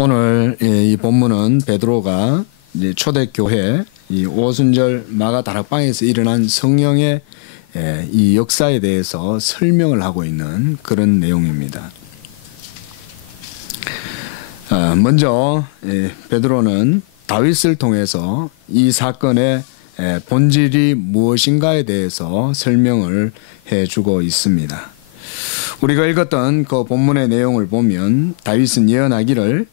오늘 이 본문은 베드로가 이제 초대교회 이 오순절 마가 다락방에서 일어난 성령의 이 역사에 대해서 설명을 하고 있는 그런 내용입니다. 먼저 베드로는 다윗을 통해서 이 사건의 본질이 무엇인가에 대해서 설명을 해주고 있습니다. 우리가 읽었던 그 본문의 내용을 보면 다윗은 예언하기를,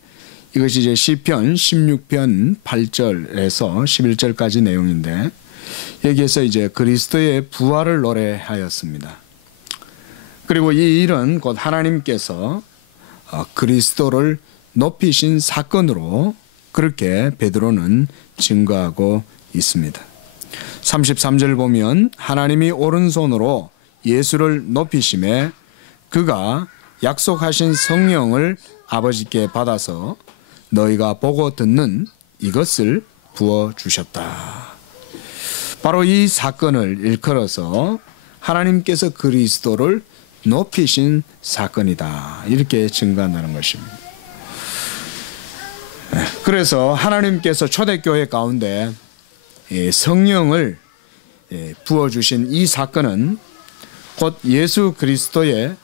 이것이 이제 시편 16편 8절에서 11절까지 내용인데, 여기에서 이제 그리스도의 부활을 노래하였습니다. 그리고 이 일은 곧 하나님께서 그리스도를 높이신 사건으로 그렇게 베드로는 증거하고 있습니다. 33절 보면 하나님이 오른손으로 예수를 높이심에 그가 약속하신 성령을 아버지께 받아서 너희가 보고 듣는 이것을 부어주셨다. 바로 이 사건을 일컬어서 하나님께서 그리스도를 높이신 사건이다, 이렇게 증거한다는 것입니다. 그래서 하나님께서 초대교회 가운데 성령을 부어주신 이 사건은 곧 예수 그리스도의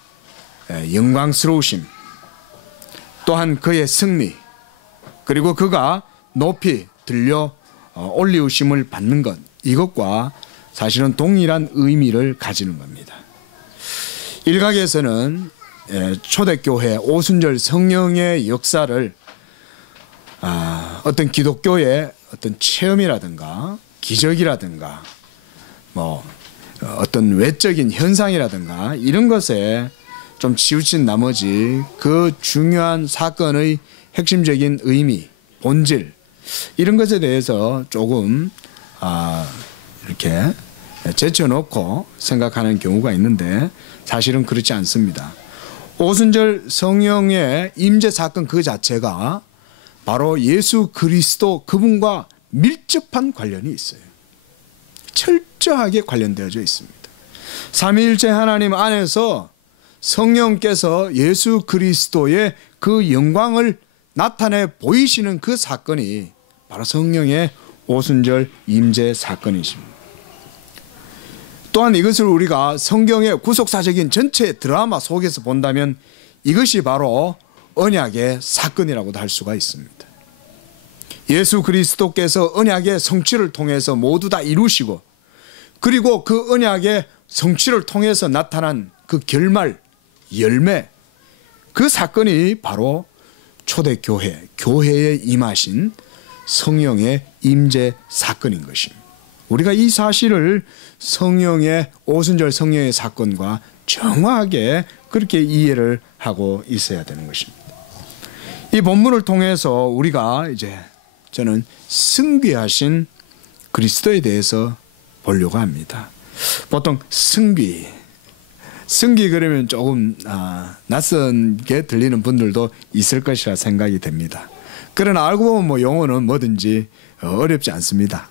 영광스러우심, 또한 그의 승리, 그리고 그가 높이 들려 올리우심을 받는 것, 이것과 사실은 동일한 의미를 가지는 겁니다. 일각에서는 초대교회 오순절 성령의 역사를 어떤 기독교의 어떤 체험이라든가 기적이라든가 어떤 외적인 현상이라든가 이런 것에 좀 치우친 나머지 그 중요한 사건의 핵심적인 의미, 본질, 이런 것에 대해서 조금 이렇게 제쳐놓고 생각하는 경우가 있는데, 사실은 그렇지 않습니다. 오순절 성령의 임재 사건 그 자체가 바로 예수 그리스도 그분과 밀접한 관련이 있어요. 철저하게 관련되어져 있습니다. 삼위일체 하나님 안에서 성령께서 예수 그리스도의 그 영광을 나타내 보이시는 그 사건이 바로 성령의 오순절 임재 사건이십니다. 또한 이것을 우리가 성경의 구속사적인 전체 드라마 속에서 본다면 이것이 바로 언약의 사건이라고도 할 수가 있습니다. 예수 그리스도께서 언약의 성취를 통해서 모두 다 이루시고, 그리고 그 언약의 성취를 통해서 나타난 그 결말, 열매, 그 사건이 바로 초대교회, 교회에 임하신 성령의 임재 사건인 것입니다. 우리가 이 사실을 성령의 오순절 성령의 사건과 정확하게 그렇게 이해를 하고 있어야 되는 것입니다. 이 본문을 통해서 우리가 이제 저는 승귀하신 그리스도에 대해서 보려고 합니다. 보통 승귀 그러면 조금 낯선게 들리는 분들도 있을 것이라 생각이 됩니다. 그러나 알고 보면 용어는 뭐든지 어렵지 않습니다.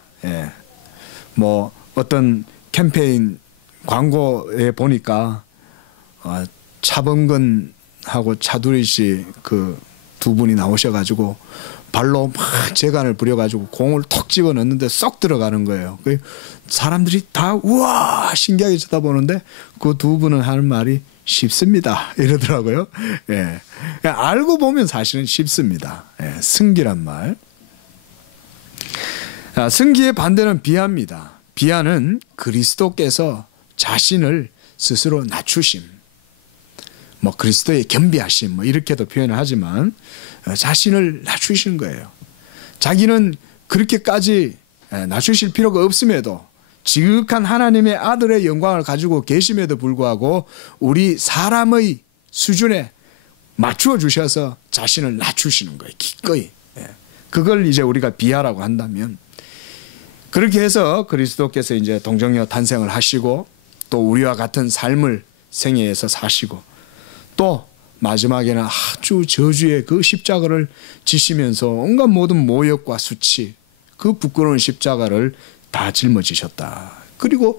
어떤 캠페인 광고에 보니까 차범근하고 차두리 씨 그 두 분이 나오셔가지고 발로 막 재간을 부려가지고 공을 톡 집어넣는데 쏙 들어가는 거예요. 사람들이 다 우와 신기하게 쳐다보는데 그 두 분은 하는 말이 쉽습니다, 이러더라고요. 알고 보면 사실은 쉽습니다. 승기란 말. 승기의 반대는 비하입니다. 비하는 그리스도께서 자신을 스스로 낮추심, 그리스도의 겸비하심, 이렇게도 표현을 하지만 자신을 낮추신 거예요. 자기는 그렇게까지 낮추실 필요가 없음에도, 지극한 하나님의 아들의 영광을 가지고 계심에도 불구하고 우리 사람의 수준에 맞추어 주셔서 자신을 낮추시는 거예요, 기꺼이. 그걸 이제 우리가 비하라고 한다면, 그렇게 해서 그리스도께서 이제 동정녀 탄생을 하시고, 또 우리와 같은 삶을 생애에서 사시고, 또 마지막에는 아주 저주의 그 십자가를 지시면서 온갖 모든 모욕과 수치, 그 부끄러운 십자가를 다 짊어지셨다. 그리고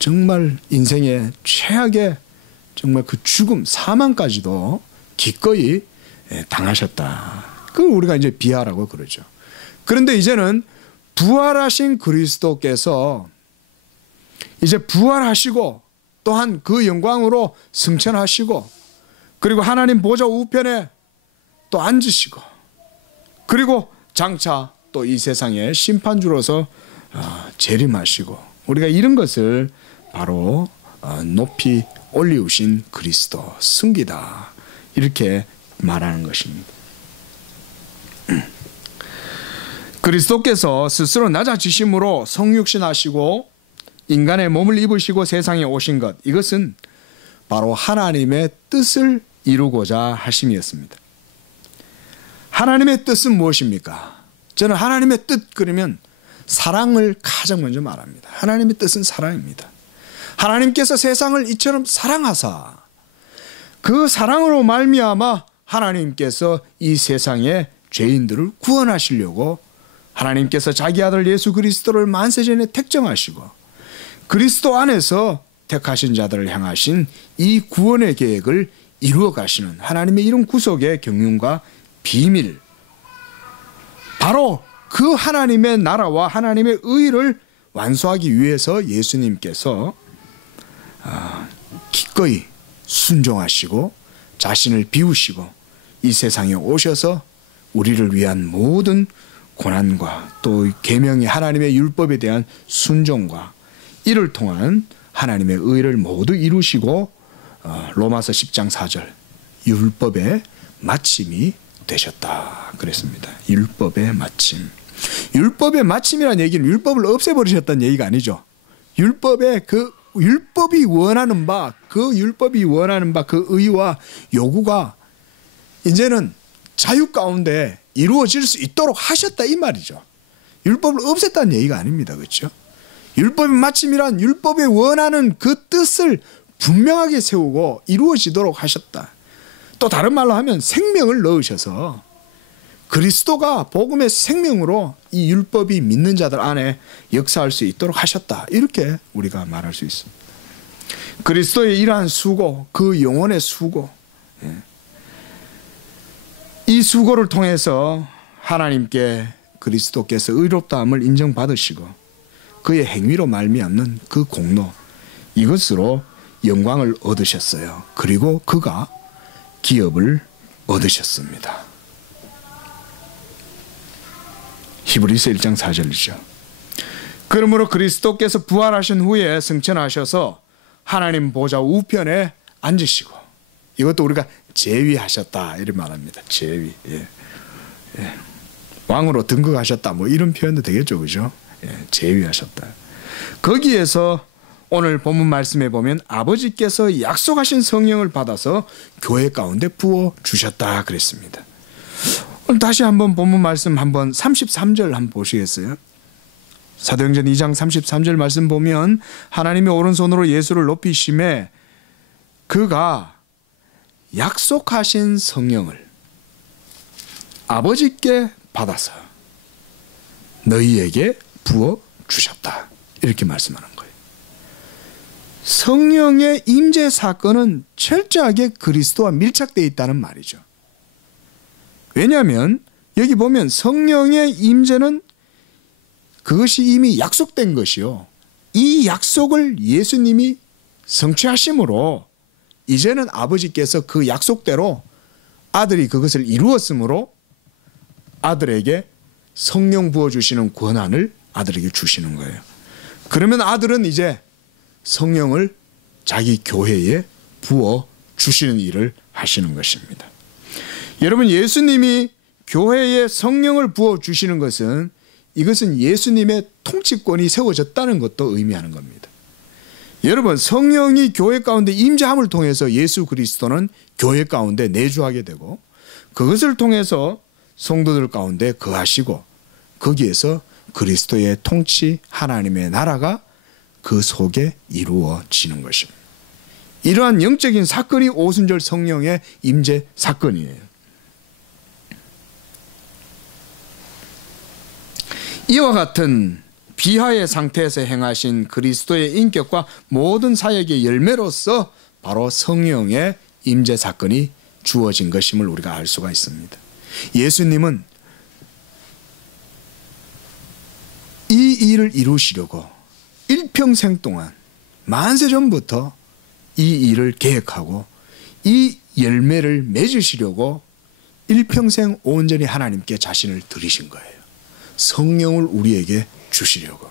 정말 인생의 최악의 정말 그 죽음, 사망까지도 기꺼이 당하셨다. 그걸 우리가 이제 비하라고 그러죠. 그런데 이제는 부활하신 그리스도께서 이제 부활하시고 또한 그 영광으로 승천하시고 그리고 하나님 보좌 우편에 또 앉으시고 그리고 장차 또 이 세상의 심판주로서 재림하시고 우리가 이런 것을 바로 높이 올리우신 그리스도 승기다 이렇게 말하는 것입니다. 그리스도께서 스스로 낮아지심으로 성육신하시고 인간의 몸을 입으시고 세상에 오신 것, 이것은 바로 하나님의 뜻을 이루고자 하심이었습니다. 하나님의 뜻은 무엇입니까? 저는 하나님의 뜻 그러면 사랑을 가장 먼저 말합니다. 하나님의 뜻은 사랑입니다. 하나님께서 세상을 이처럼 사랑하사 그 사랑으로 말미암아 하나님께서 이 세상의 죄인들을 구원하시려고 하나님께서 자기 아들 예수 그리스도를 만세전에 택정하시고 그리스도 안에서 택하신 자들을 향하신 이 구원의 계획을 이루어 가시는 하나님의 이런 구속의 경륜과 비밀, 바로 그 하나님의 나라와 하나님의 의를 완수하기 위해서 예수님께서 기꺼이 순종하시고 자신을 비우시고 이 세상에 오셔서 우리를 위한 모든 고난과 또 계명의 하나님의 율법에 대한 순종과 이를 통한 하나님의 의를 모두 이루시고 로마서 10장 4절 율법의 마침이 되셨다 그랬습니다. 율법의 마침. 율법의 마침이라는 얘기는 율법을 없애버리셨다는 얘기가 아니죠. 율법이 원하는 바, 그 율법이 원하는 바 그 의와 요구가 이제는 자유 가운데 이루어질 수 있도록 하셨다 이 말이죠. 율법을 없앴다는 얘기가 아닙니다. 그렇죠? 율법의 마침이란 율법에 원하는 그 뜻을 분명하게 세우고 이루어지도록 하셨다. 또 다른 말로 하면 생명을 넣으셔서 그리스도가 복음의 생명으로 이 율법이 믿는 자들 안에 역사할 수 있도록 하셨다. 이렇게 우리가 말할 수 있습니다. 그리스도의 이러한 수고, 그 영혼의 수고, 이 수고를 통해서 하나님께 그리스도께서 의롭다함을 인정받으시고 그의 행위로 말미암는 그 공로, 이것으로 영광을 얻으셨어요. 그리고 그가 기업을 얻으셨습니다. 히브리서 1장 4절이죠. 그러므로 그리스도께서 부활하신 후에 승천하셔서 하나님 보좌 우편에 앉으시고, 이것도 우리가 제위하셨다 이렇게 말합니다. 제위. 왕으로 등극하셨다 뭐 이런 표현도 되겠죠. 그죠? 제위하셨다. 거기에서 오늘 본문 말씀에 보면 아버지께서 약속하신 성령을 받아서 교회 가운데 부어 주셨다 그랬습니다. 오늘 다시 한번 본문 말씀 한번 33절 한번 보시겠어요? 사도행전 2장 33절 말씀 보면 하나님의 오른손으로 예수를 높이심에 그가 약속하신 성령을 아버지께 받아서 너희에게 부어 주셨다. 이렇게 말씀하는 거예요. 성령의 임재 사건은 철저하게 그리스도와 밀착되어 있다는 말이죠. 왜냐하면 여기 보면 성령의 임재는 그것이 이미 약속된 것이요. 이 약속을 예수님이 성취하심으로 이제는 아버지께서 그 약속대로 아들이 그것을 이루었으므로 아들에게 성령 부어주시는 권한을 아들에게 주시는 거예요. 그러면 아들은 이제 성령을 자기 교회에 부어주시는 일을 하시는 것입니다. 여러분, 예수님이 교회에 성령을 부어주시는 것은 이것은 예수님의 통치권이 세워졌다는 것도 의미하는 겁니다. 여러분, 성령이 교회 가운데 임재함을 통해서 예수 그리스도는 교회 가운데 내주하게 되고 그것을 통해서 성도들 가운데 거하시고 거기에서 그리스도의 통치 하나님의 나라가 그 속에 이루어지는 것입니다. 이러한 영적인 사건이 오순절 성령의 임재 사건이에요. 이와 같은 비하의 상태에서 행하신 그리스도의 인격과 모든 사역의 열매로서 바로 성령의 임재 사건이 주어진 것임을 우리가 알 수가 있습니다. 예수님은 이 일을 이루시려고 일평생 동안 만세 전부터 이 일을 계획하고 이 열매를 맺으시려고 일평생 온전히 하나님께 자신을 드리신 거예요. 성령을 우리에게 주시려고.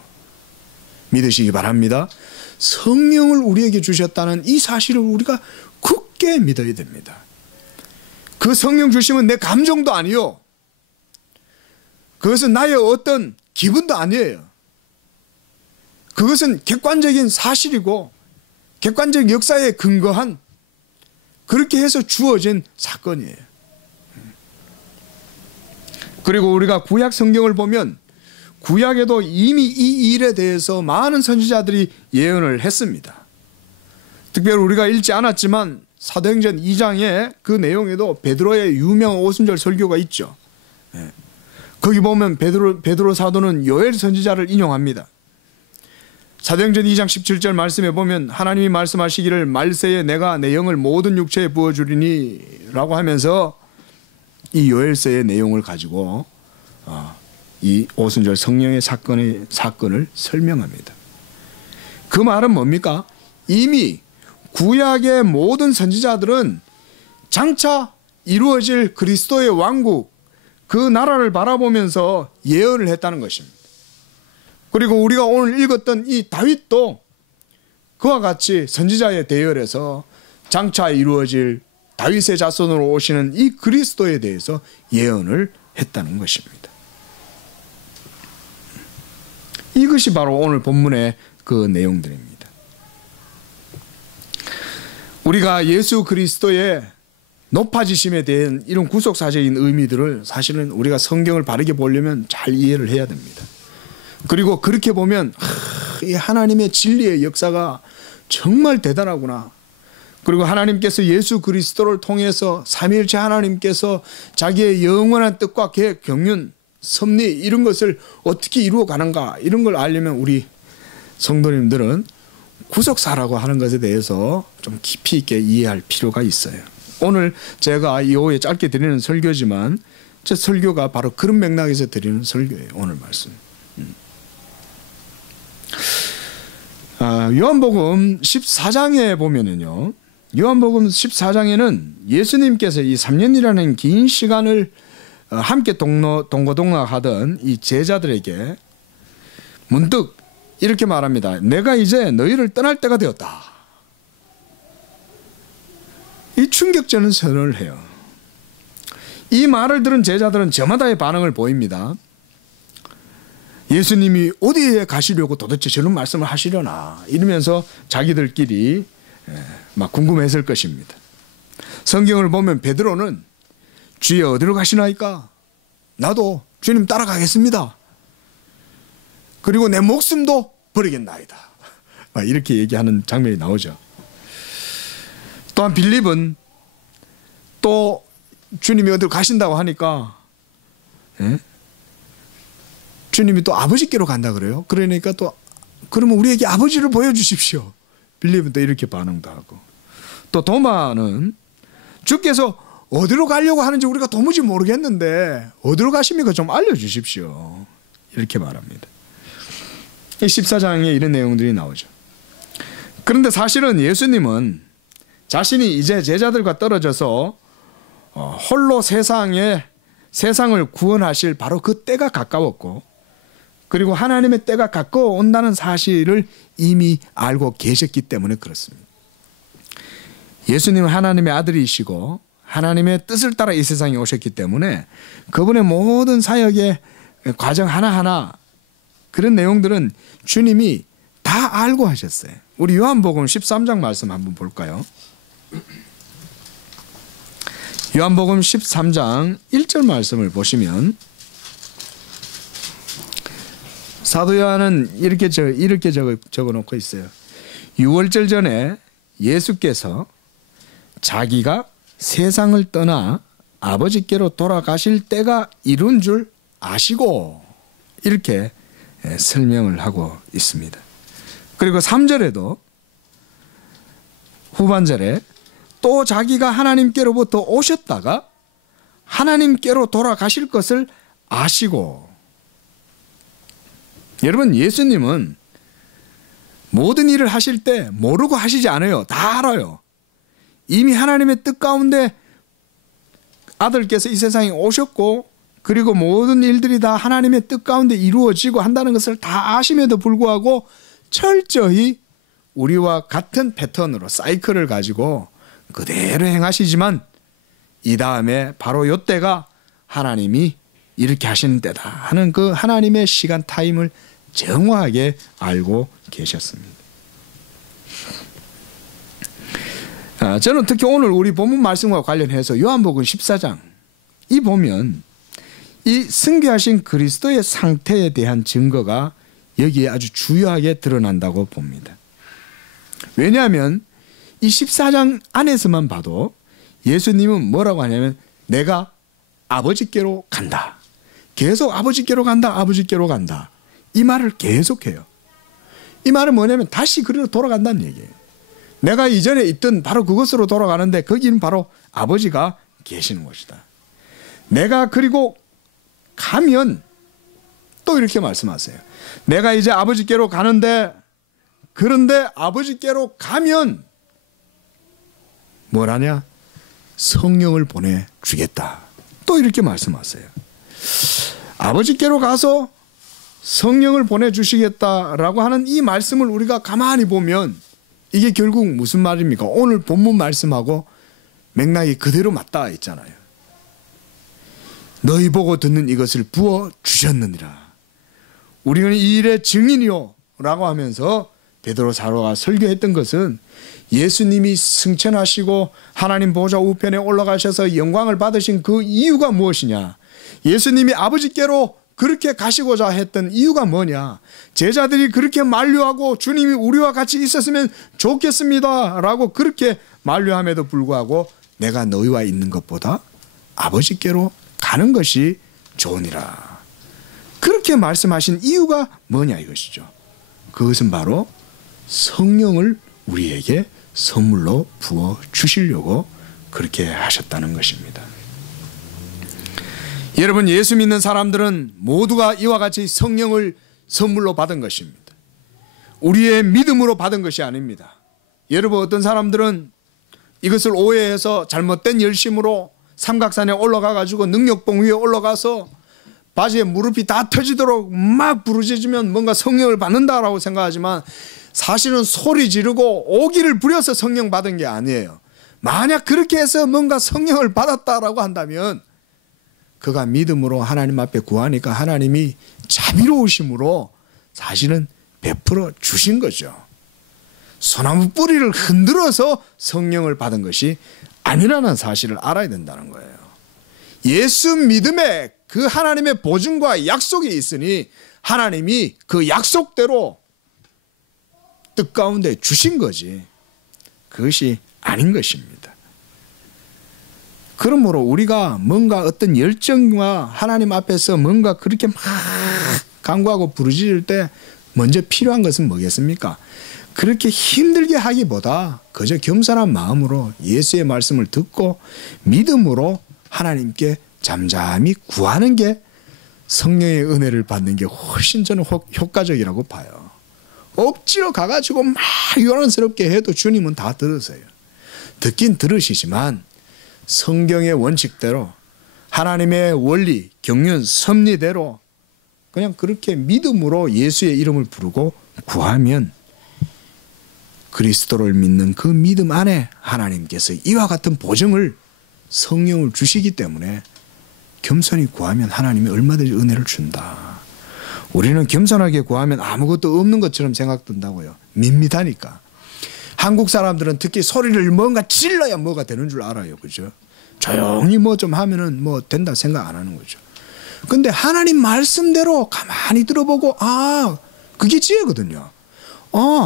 믿으시기 바랍니다. 성령을 우리에게 주셨다는 이 사실을 우리가 굳게 믿어야 됩니다. 그 성령 주심은 내 감정도 아니요, 그것은 나의 어떤 기분도 아니에요. 그것은 객관적인 사실이고 객관적 역사에 근거한, 그렇게 해서 주어진 사건이에요. 그리고 우리가 구약 성경을 보면 구약에도 이미 이 일에 대해서 많은 선지자들이 예언을 했습니다. 특별히 우리가 읽지 않았지만 사도행전 2장에 그 내용에도 베드로의 유명한 오순절 설교가 있죠. 거기 보면 베드로 사도는 요엘 선지자를 인용합니다. 사도행전 2장 17절 말씀에 보면 하나님이 말씀하시기를 말세에 내가 내 영을 모든 육체에 부어주리니 라고 하면서 이 요엘서의 내용을 가지고 이 오순절 성령의 사건을 설명합니다. 그 말은 뭡니까? 이미 구약의 모든 선지자들은 장차 이루어질 그리스도의 왕국, 그 나라를 바라보면서 예언을 했다는 것입니다. 그리고 우리가 오늘 읽었던 이 다윗도 그와 같이 선지자의 대열에서 장차 이루어질 다윗의 자손으로 오시는 이 그리스도에 대해서 예언을 했다는 것입니다. 이것이 바로 오늘 본문의 그 내용들입니다. 우리가 예수 그리스도의 높아지심에 대한 이런 구속사적인 의미들을 사실은 우리가 성경을 바르게 보려면 잘 이해를 해야 됩니다. 그리고 그렇게 보면 이 하나님의 진리의 역사가 정말 대단하구나. 그리고 하나님께서 예수 그리스도를 통해서 삼위일체 하나님께서 자기의 영원한 뜻과 계획, 경륜, 섭리 이런 것을 어떻게 이루어 가는가, 이런 걸 알려면 우리 성도님들은 구속사라고 하는 것에 대해서 좀 깊이 있게 이해할 필요가 있어요. 오늘 제가 이 오후에 짧게 드리는 설교지만 제 설교가 바로 그런 맥락에서 드리는 설교예요. 오늘 말씀. 요한복음 14장에 보면은요, 요한복음 14장에는 예수님께서 이 3년이라는 긴 시간을 함께 동고동락하던 이 제자들에게 문득 이렇게 말합니다. 내가 이제 너희를 떠날 때가 되었다. 이 충격적인 선언을 해요. 이 말을 들은 제자들은 저마다의 반응을 보입니다. 예수님이 어디에 가시려고 도대체 저런 말씀을 하시려나 이러면서 자기들끼리 막 궁금했을 것입니다. 성경을 보면 베드로는 주여 어디로 가시나이까? 나도 주님 따라가겠습니다. 그리고 내 목숨도 버리겠나이다. 이렇게 얘기하는 장면이 나오죠. 또한 빌립은 또 주님이 어디로 가신다고 하니까 주님이 또 아버지께로 간다 그래요. 그러니까 또 그러면 우리에게 아버지를 보여주십시오. 빌립은 또 이렇게 반응도 하고, 또 도마는 주께서 어디로 가려고 하는지 우리가 도무지 모르겠는데 어디로 가십니까? 좀 알려주십시오. 이렇게 말합니다. 이 14장에 이런 내용들이 나오죠. 그런데 사실은 예수님은 자신이 이제 제자들과 떨어져서 홀로 세상을 구원하실 바로 그 때가 가까웠고, 그리고 하나님의 때가 가까워 온다는 사실을 이미 알고 계셨기 때문에 그렇습니다. 예수님은 하나님의 아들이시고 하나님의 뜻을 따라 이 세상에 오셨기 때문에 그분의 모든 사역의 과정 하나하나, 그런 내용들은 주님이 다 알고 하셨어요. 우리 요한복음 13장 말씀 한번 볼까요? 요한복음 13장 1절 말씀을 보시면 사도 요한은 이렇게 적어놓고 있어요. 6월절 전에 예수께서 자기가 세상을 떠나 아버지께로 돌아가실 때가 이룬 줄 아시고, 이렇게 설명을 하고 있습니다. 그리고 3절에도 후반절에 또 자기가 하나님께로부터 오셨다가 하나님께로 돌아가실 것을 아시고, 여러분 예수님은 모든 일을 하실 때 모르고 하시지 않아요. 다 알아요. 이미 하나님의 뜻 가운데 아들께서 이 세상에 오셨고, 그리고 모든 일들이 다 하나님의 뜻 가운데 이루어지고 한다는 것을 다 아심에도 불구하고 철저히 우리와 같은 패턴으로 사이클을 가지고 그대로 행하시지만, 이 다음에 바로 이때가 하나님이 이렇게 하시는 때다 하는 그 하나님의 시간 타임을 정확하게 알고 계셨습니다. 저는 특히 오늘 우리 본문 말씀과 관련해서 요한복음 14장 이 보면 이 승계하신 그리스도의 상태에 대한 증거가 여기에 아주 주요하게 드러난다고 봅니다. 왜냐하면 이 14장 안에서만 봐도 예수님은 뭐라고 하냐면 내가 아버지께로 간다. 계속 아버지께로 간다. 아버지께로 간다. 이 말을 계속해요. 이 말은 뭐냐면 다시 그리로 돌아간다는 얘기예요. 내가 이전에 있던 바로 그것으로 돌아가는데 거기는 바로 아버지가 계시는 곳이다. 내가 그리고 가면 또 이렇게 말씀하세요. 내가 이제 아버지께로 가는데, 그런데 아버지께로 가면 뭘 하냐? 성령을 보내주겠다. 또 이렇게 말씀하세요. 아버지께로 가서 성령을 보내주시겠다라고 하는 이 말씀을 우리가 가만히 보면 이게 결국 무슨 말입니까? 오늘 본문 말씀하고 맥락이 그대로 맞닿아 있잖아요. 너희 보고 듣는 이것을 부어주셨느니라. 우리는 이 일의 증인이요 라고 하면서 베드로 사도가 설교했던 것은 예수님이 승천하시고 하나님 보좌 우편에 올라가셔서 영광을 받으신 그 이유가 무엇이냐, 예수님이 아버지께로 그렇게 가시고자 했던 이유가 뭐냐, 제자들이 그렇게 만류하고 주님이 우리와 같이 있었으면 좋겠습니다 라고 그렇게 만류함에도 불구하고 내가 너희와 있는 것보다 아버지께로 가는 것이 좋으니라, 그렇게 말씀하신 이유가 뭐냐 이것이죠. 그것은 바로 성령을 우리에게 선물로 부어 주시려고 그렇게 하셨다는 것입니다. 여러분, 예수 믿는 사람들은 모두가 이와 같이 성령을 선물로 받은 것입니다. 우리의 믿음으로 받은 것이 아닙니다. 여러분, 어떤 사람들은 이것을 오해해서 잘못된 열심으로 삼각산에 올라가 가지고 능력봉 위에 올라가서 바지에 무릎이 다 터지도록 막 부르짖으면 뭔가 성령을 받는다라고 생각하지만, 사실은 소리 지르고 오기를 부려서 성령 받은 게 아니에요. 만약 그렇게 해서 뭔가 성령을 받았다라고 한다면 그가 믿음으로 하나님 앞에 구하니까 하나님이 자비로우심으로 사실은 베풀어 주신 거죠. 소나무 뿌리를 흔들어서 성령을 받은 것이 아니라는 사실을 알아야 된다는 거예요. 예수 믿음에 그 하나님의 보증과 약속이 있으니 하나님이 그 약속대로 뜻 가운데 주신 거지, 그것이 아닌 것입니다. 그러므로 우리가 뭔가 어떤 열정과 하나님 앞에서 뭔가 그렇게 막 간구하고 부르짖을 때 먼저 필요한 것은 뭐겠습니까? 그렇게 힘들게 하기보다 그저 겸손한 마음으로 예수의 말씀을 듣고 믿음으로 하나님께 잠잠히 구하는 게 성령의 은혜를 받는 게 훨씬 저는 효과적이라고 봐요. 억지로 가가지고 막 요란스럽게 해도 주님은 다 들으세요. 듣긴 들으시지만 성경의 원칙대로 하나님의 원리, 경륜, 섭리대로 그냥 그렇게 믿음으로 예수의 이름을 부르고 구하면 그리스도를 믿는 그 믿음 안에 하나님께서 이와 같은 보증을, 성령을 주시기 때문에 겸손히 구하면 하나님이 얼마든지 은혜를 준다. 우리는 겸손하게 구하면 아무것도 없는 것처럼 생각된다고요. 밋밋하니까. 한국 사람들은 특히 소리를 뭔가 질러야 뭐가 되는 줄 알아요. 그죠? 조용히 뭐 좀 하면은 뭐 된다 생각 안 하는 거죠. 근데 하나님 말씀대로 가만히 들어보고, 그게 지혜거든요.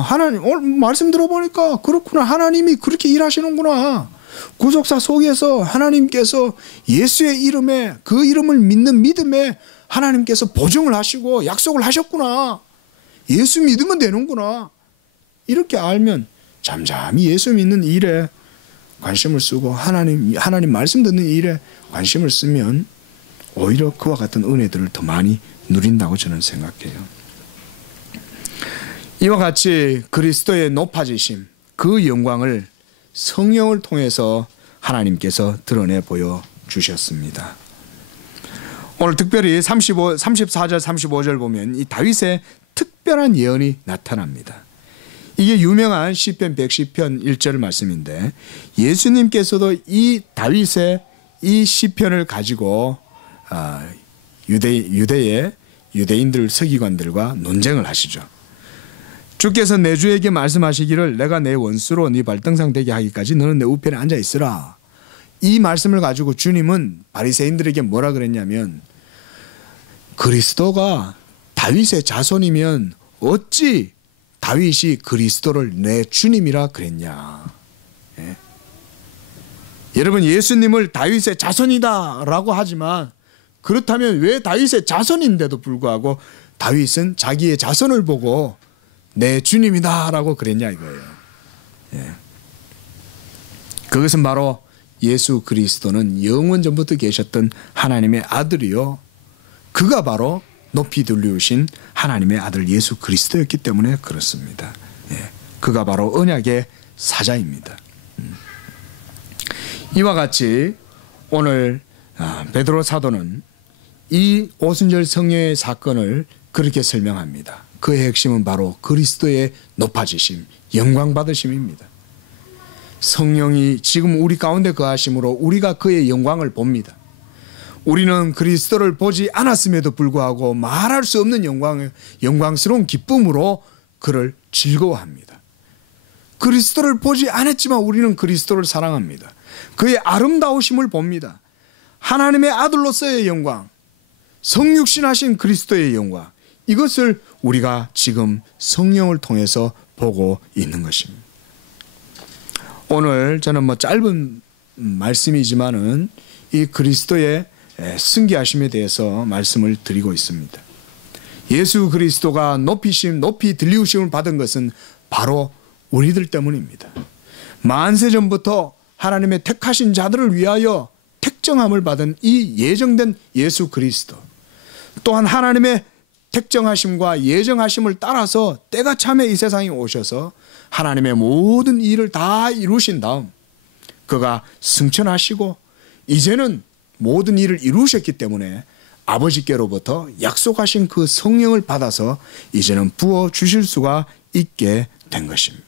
하나님 오늘 말씀 들어보니까 그렇구나. 하나님이 그렇게 일하시는구나. 구속사 속에서 하나님께서 예수의 이름에, 그 이름을 믿는 믿음에 하나님께서 보증을 하시고 약속을 하셨구나. 예수 믿으면 되는구나. 이렇게 알면 잠잠히 예수 믿는 일에 관심을 쓰고 하나님 말씀 듣는 일에 관심을 쓰면 오히려 그와 같은 은혜들을 더 많이 누린다고 저는 생각해요. 이와 같이 그리스도의 높아지심, 그 영광을 성령을 통해서 하나님께서 드러내 보여주셨습니다. 오늘 특별히 34절 35절 보면 이 다윗의 특별한 예언이 나타납니다. 이게 유명한 시편 110편 1절 말씀인데 예수님께서도 이 다윗의 이 시편을 가지고 유대의 유대인들 서기관들과 논쟁을 하시죠. 주께서 내 주에게 말씀하시기를 내가 내 원수로 네 발등상 되게 하기까지 너는 내 우편에 앉아 있으라. 이 말씀을 가지고 주님은 바리새인들에게 뭐라 그랬냐면 그리스도가 다윗의 자손이면 어찌 다윗이 그리스도를 내 주님이라 그랬냐. 예. 여러분 예수님을 다윗의 자손이다라고 하지만 그렇다면 왜 다윗의 자손인데도 불구하고 다윗은 자기의 자손을 보고 내 주님이다라고 그랬냐 이거예요. 예. 그것은 바로 예수 그리스도는 영원 전부터 계셨던 하나님의 아들이요. 그가 바로 높이 들리우신 하나님의 아들 예수 그리스도였기 때문에 그렇습니다. 예. 그가 바로 언약의 사자입니다. 이와 같이 오늘 베드로 사도는 이 오순절 성령의 사건을 그렇게 설명합니다. 그의 핵심은 바로 그리스도의 높아지심, 영광 받으심입니다. 성령이 지금 우리 가운데 거하심으로 우리가 그의 영광을 봅니다. 우리는 그리스도를 보지 않았음에도 불구하고 말할 수 없는 영광스러운 기쁨으로 그를 즐거워합니다. 그리스도를 보지 않았지만 우리는 그리스도를 사랑합니다. 그의 아름다우심을 봅니다. 하나님의 아들로서의 영광, 성육신하신 그리스도의 영광, 이것을 우리가 지금 성령을 통해서 보고 있는 것입니다. 오늘 저는 짧은 말씀이지만은 이 그리스도의 승귀하심에 대해서 말씀을 드리고 있습니다. 예수 그리스도가 높이 들리우심을 받은 것은 바로 우리들 때문입니다. 만세 전부터 하나님의 택하신 자들을 위하여 택정함을 받은 이 예정된 예수 그리스도, 또한 하나님의 택정하심과 예정하심을 따라서 때가 참에 이 세상에 오셔서 하나님의 모든 일을 다 이루신 다음 그가 승천하시고 이제는 모든 일을 이루셨기 때문에 아버지께로부터 약속하신 그 성령을 받아서 이제는 부어주실 수가 있게 된 것입니다.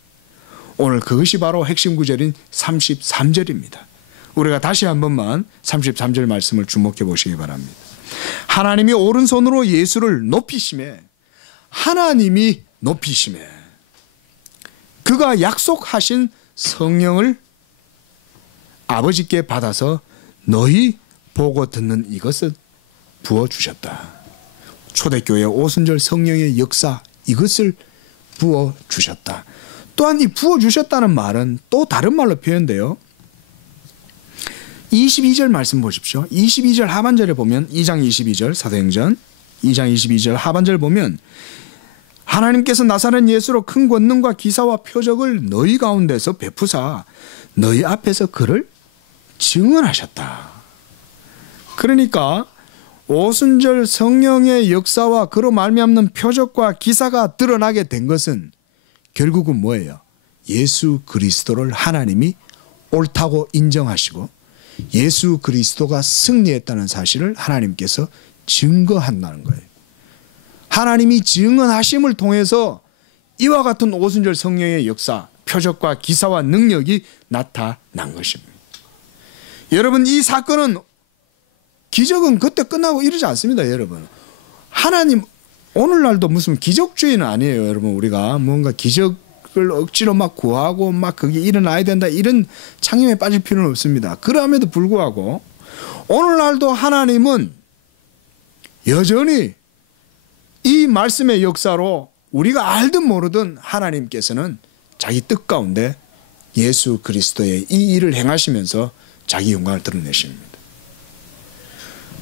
오늘 그것이 바로 핵심 구절인 33절입니다. 우리가 다시 한 번만 33절 말씀을 주목해 보시기 바랍니다. 하나님이 오른손으로 예수를 높이심에, 하나님이 높이심에 그가 약속하신 성령을 아버지께 받아서 너희 보고 듣는 이것을 부어주셨다. 초대교회 오순절 성령의 역사, 이것을 부어주셨다. 또한 이 부어주셨다는 말은 또 다른 말로 표현돼요. 22절 말씀 보십시오. 22절 하반절에 보면 2장 22절 사도행전 2장 22절 하반절 보면 하나님께서 나사렛 예수로 큰 권능과 기사와 표적을 너희 가운데서 베푸사 너희 앞에서 그를 증언하셨다. 그러니까 오순절 성령의 역사와 그로 말미암는 표적과 기사가 드러나게 된 것은 결국은 뭐예요? 예수 그리스도를 하나님이 옳다고 인정하시고 예수 그리스도가 승리했다는 사실을 하나님께서 증거한다는 거예요. 하나님이 증언하심을 통해서 이와 같은 오순절 성령의 역사, 표적과 기사와 능력이 나타난 것입니다. 여러분, 이 사건은 기적은 그때 끝나고 이러지 않습니다. 여러분, 하나님 오늘날도 무슨 기적주의는 아니에요. 여러분, 우리가 뭔가 기적을 억지로 막 구하고 막 그게 일어나야 된다 이런 창념에 빠질 필요는 없습니다. 그럼에도 불구하고 오늘날도 하나님은 여전히 이 말씀의 역사로 우리가 알든 모르든 하나님께서는 자기 뜻 가운데 예수 그리스도의 이 일을 행하시면서 자기 영광을 드러내십니다.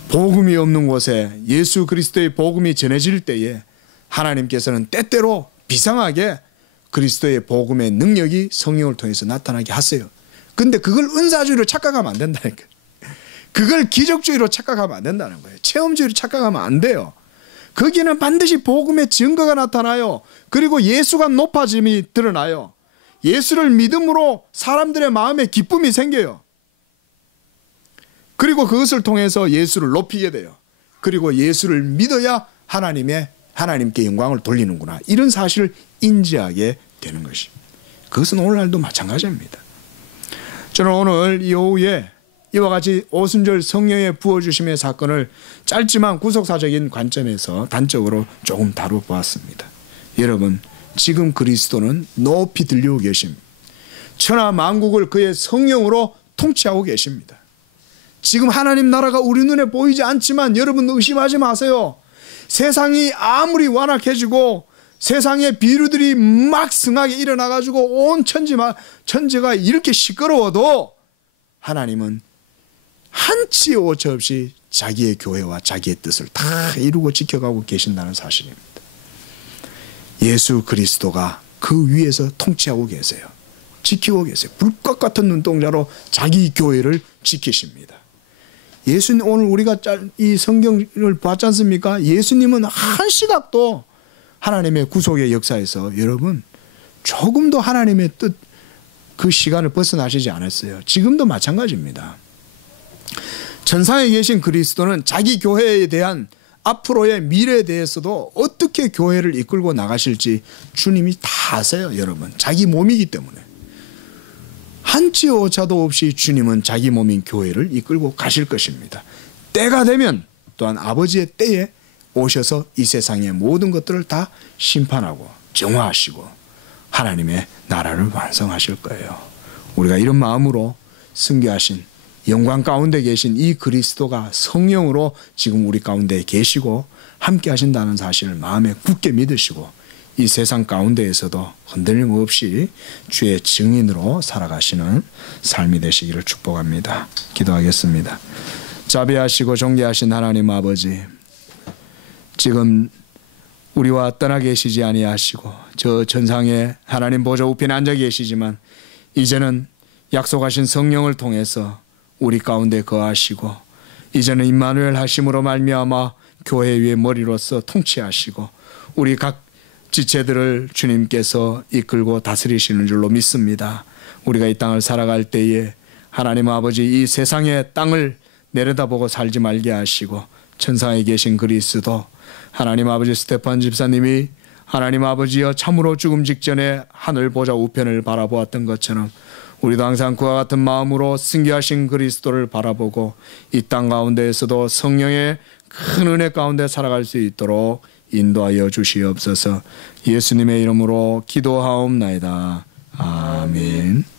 복음이 없는 곳에 예수 그리스도의 복음이 전해질 때에 하나님께서는 때때로 비상하게 그리스도의 복음의 능력이 성령을 통해서 나타나게 하세요. 근데 그걸 은사주의로 착각하면 안 된다니까. 그걸 기적주의로 착각하면 안 된다는 거예요. 체험주의로 착각하면 안 돼요. 거기는 반드시 복음의 증거가 나타나요. 그리고 예수가 높아짐이 드러나요. 예수를 믿음으로 사람들의 마음에 기쁨이 생겨요. 그리고 그것을 통해서 예수를 높이게 돼요. 그리고 예수를 믿어야 하나님께 영광을 돌리는구나. 이런 사실을 인지하게 되는 것입니다. 그것은 오늘날도 마찬가지입니다. 저는 오늘 이 오후에 이와 같이 오순절 성령의 부어주심의 사건을 짧지만 구속사적인 관점에서 단적으로 조금 다뤄보았습니다. 여러분, 지금 그리스도는 높이 들리고 계십니다. 천하 만국을 그의 성령으로 통치하고 계십니다. 지금 하나님 나라가 우리 눈에 보이지 않지만 여러분 의심하지 마세요. 세상이 아무리 완악해지고 세상의 비류들이 막 승하게 일어나가지고 온 천지가 이렇게 시끄러워도 하나님은 한치 오차 없이 자기의 교회와 자기의 뜻을 다 이루고 지켜가고 계신다는 사실입니다. 예수 그리스도가 그 위에서 통치하고 계세요. 지키고 계세요. 불꽃 같은 눈동자로 자기 교회를 지키십니다. 예수님, 오늘 우리가 이 성경을 봤지 않습니까? 예수님은 한 시각도 하나님의 구속의 역사에서 여러분 조금도 하나님의 뜻 그 시간을 벗어나시지 않았어요. 지금도 마찬가지입니다. 천상에 계신 그리스도는 자기 교회에 대한 앞으로의 미래에 대해서도 어떻게 교회를 이끌고 나가실지 주님이 다 아세요. 여러분, 자기 몸이기 때문에 한치 오차도 없이 주님은 자기 몸인 교회를 이끌고 가실 것입니다. 때가 되면 또한 아버지의 때에 오셔서 이 세상의 모든 것들을 다 심판하고 정화하시고 하나님의 나라를 완성하실 거예요. 우리가 이런 마음으로 승계하신 영광 가운데 계신 이 그리스도가 성령으로 지금 우리 가운데 계시고 함께 하신다는 사실을 마음에 굳게 믿으시고 이 세상 가운데에서도 흔들림 없이 주의 증인으로 살아가시는 삶이 되시기를 축복합니다. 기도하겠습니다. 자비하시고 존귀하신 하나님 아버지, 지금 우리와 떠나 계시지 아니하시고 저 천상에 하나님 보좌 우편에 앉아 계시지만 이제는 약속하신 성령을 통해서 우리 가운데 거하시고 이제는 임마누엘 하심으로 말미암아 교회 위의 머리로서 통치하시고 우리 각 지체들을 주님께서 이끌고 다스리시는 줄로 믿습니다. 우리가 이 땅을 살아갈 때에 하나님 아버지 이 세상의 땅을 내려다보고 살지 말게 하시고 천상에 계신 그리스도 하나님 아버지 스테판 집사님이 하나님 아버지여 참으로 죽음 직전에 하늘 보좌 우편을 바라보았던 것처럼 우리도 항상 그와 같은 마음으로 승귀하신 그리스도를 바라보고 이 땅 가운데에서도 성령의 큰 은혜 가운데 살아갈 수 있도록 인도하여 주시옵소서. 예수님의 이름으로 기도하옵나이다. 아멘.